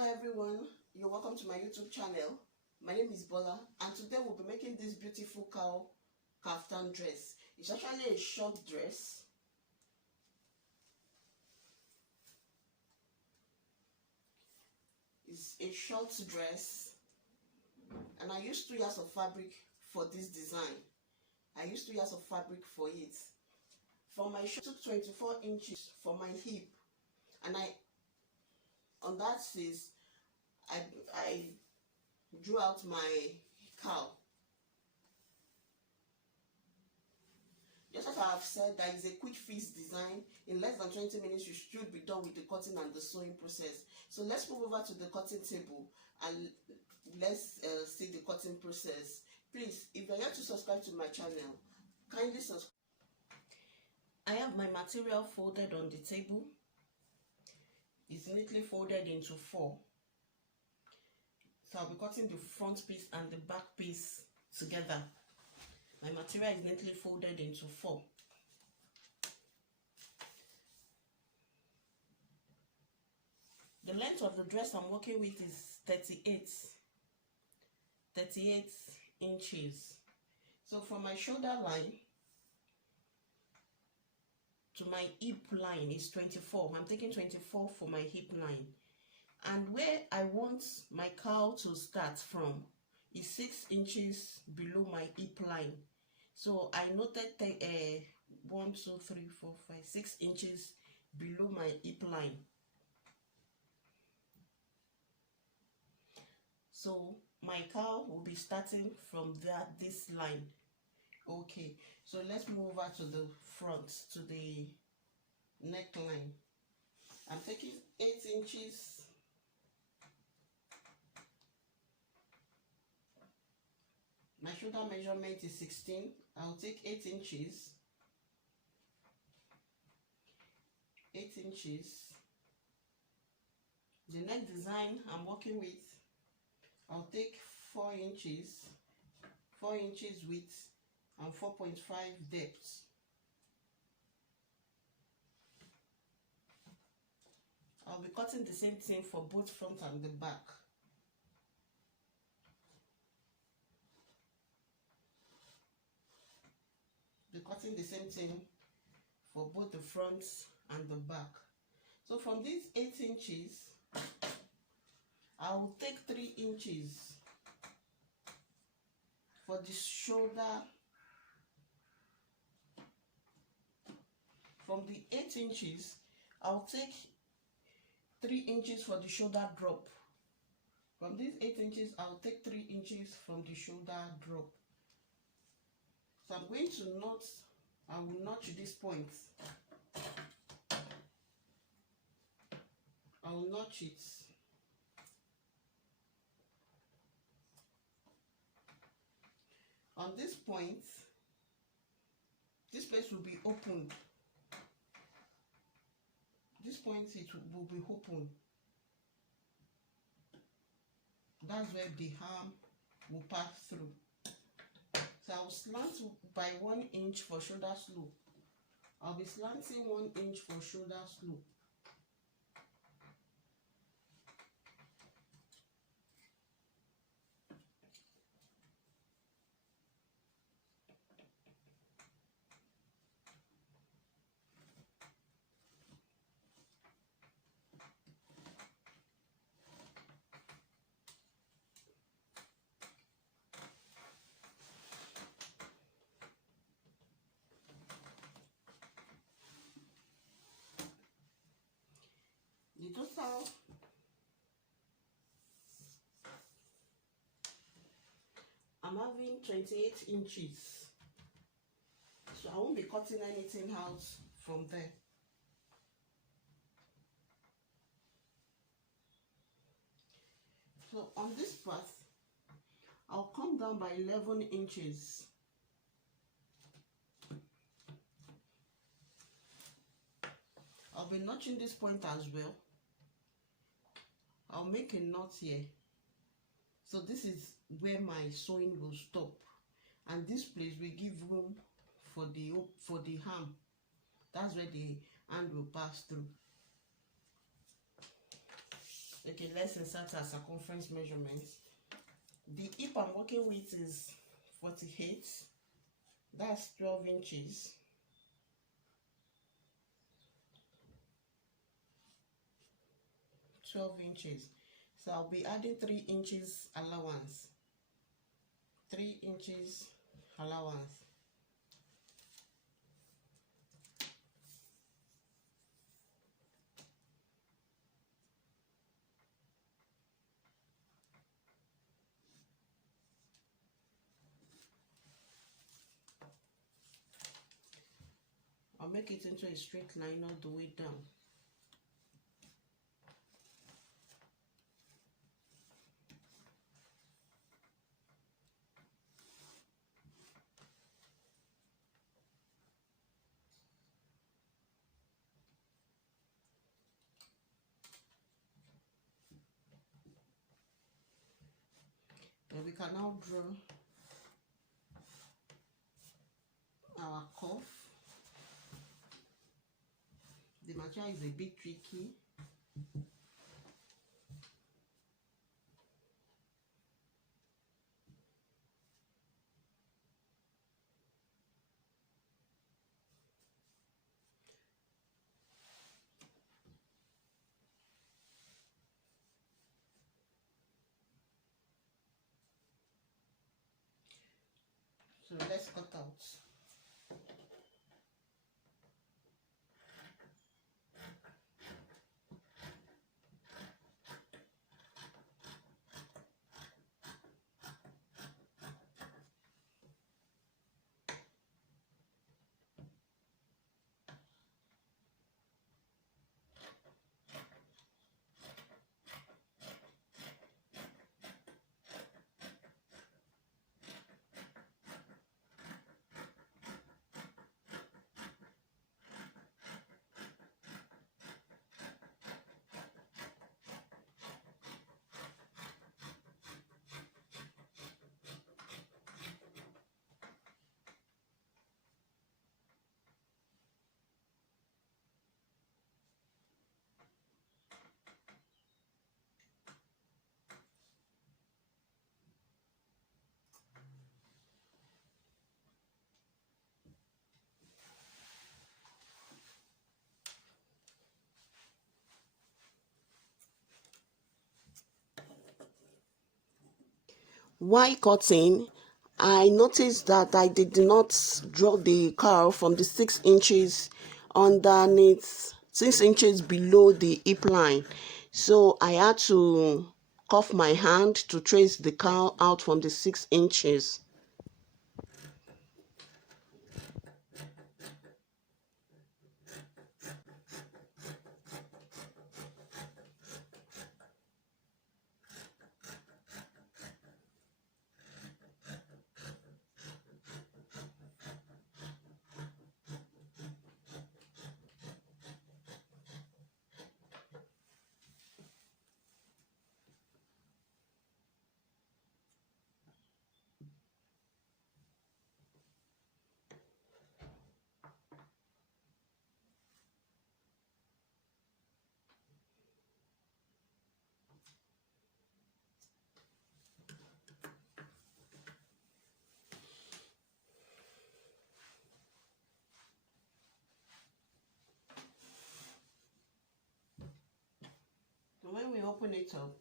Hi everyone, you're welcome to my YouTube channel. My name is Bola and today we'll be making this beautiful cowl kaftan dress. It's actually a short dress. It's a short dress and I used 2 yards of fabric for this design. I used 2 yards of fabric for it. For my shoulder, I took 24 inches for my hip, and on that face I drew out my cowl. Just as I have said, that is a quick fix design. In less than 20 minutes you should be done with the cutting and the sewing process. So let's move over to the cutting table and let's see the cutting process. Please, if you're yet to subscribe to my channel, kindly subscribe. I have my material folded on the table. It's neatly folded into 4. So I'll be cutting the front piece and the back piece together. My material is neatly folded into 4. The length of the dress I'm working with is 38 inches. So from my shoulder line to my hip line is 24. I'm taking 24 for my hip line. And where I want my cowl to start from is 6 inches below my hip line. So I noted 1, 2, 3, 4, 5, 6 inches below my hip line. So my cowl will be starting from this line. Okay, so let's move over to the front, to the neckline. I'm taking 8 inches. My shoulder measurement is 16. I'll take 8 inches. 8 inches. The neck design I'm working with, I'll take 4 inches. 4 inches width and 4.5 depth. I'll be cutting the same thing for both front and the back. Cutting the same thing for both the front and the back. So from these 8 inches, I will take 3 inches for the shoulder. From the 8 inches, I'll take 3 inches for the shoulder drop. From these 8 inches, I'll take 3 inches from the shoulder drop. So I'm going to knot, I will notch this point. I will notch it. On this point, this place will be opened. This point, it will be open. That's where the arm will pass through. So I'll slant by 1 inch for shoulder slope. I'll be slanting 1 inch for shoulder slope. The total I'm having 28 inches, so I won't be cutting anything out from there. So on this part, I'll come down by 11 inches. I'll be notching this point as well. I'll make a knot here. So this is where my sewing will stop, and this place will give room for the arm. That's where the hand will pass through. Okay, let's insert our circumference measurements. The hip I'm working with is 48. That's 12 inches. So I'll be adding 3 inches allowance. 3 inches allowance. I'll make it into a straight line all the way down. Then we can now draw our cuff. The material is a bit tricky. So let's cut out. While cutting, I noticed that I did not draw the cowl from the 6 inches underneath, 6 inches below the hip line. So I had to cuff my hand to trace the cowl out from the 6 inches. When we open it up,